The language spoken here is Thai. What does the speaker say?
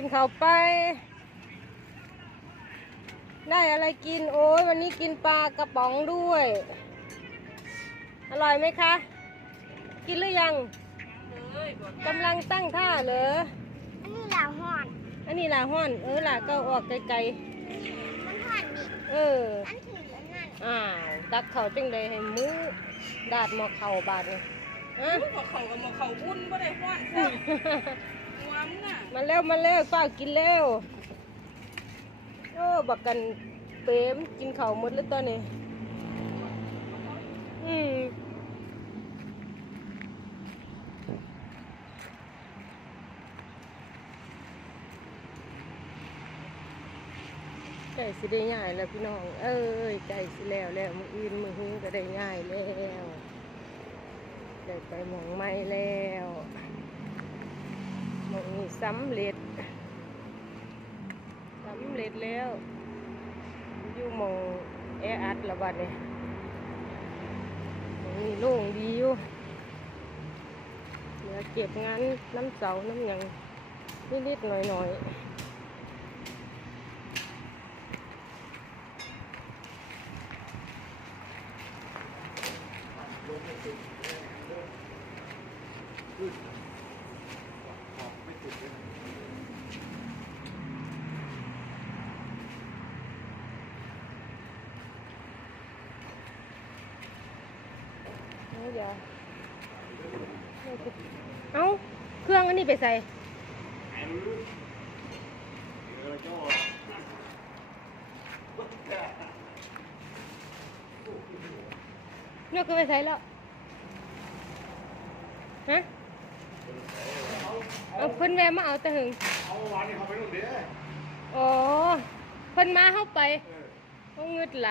กินข้าวไป ได้อะไรกินโอ้ยวันนี้กินปลากระป๋องด้วย อร่อยไหมคะ กินหรือยังกำลังตั้งท่าเหรออันนี้ลาหอน อันนี้ล่ะห้อน เออล่ะก็ออกไกลมันหอนนี่ๆเอออันถืออันนั้นอ้าวตักเขาจังใดให้มือดาดหมอเข่าบาดนี่ฮะพอเขากับมาเขาอุ่นบ่ได้ฮ้อนซ้ำหัว มาเร็วมาเร็วป้ากินเร็วโอ้บักกันเปรมกินข้าวหมดแล้วตอนนี้อืมไก่สิได้ง่ายแล้วพี่น้อง เอ้ยไก่สิแล้วแล้วมืออื่นมือหื้อก็ได้ง่ายแล้วได้ไปหมองไม้แล้วำเร็จสำเร็จแล้ว อยู่มองแออัดละบัดเนี่ยนี่โล่งดีอยู่เหลือเก็บงานน้ำเสาน้ำหยังนิดๆหน่อยๆเเดี๋ยว เอาเครื่องอันนี้ไปใส่เลือกก็ไปใส่แล้วฮะเอาเพิ่นแวะมาเอาแต่หึงเอาวันนี้เขาไปนู่นเด้ออ๋อเพิ่นมาเข้าไปเขางึดหล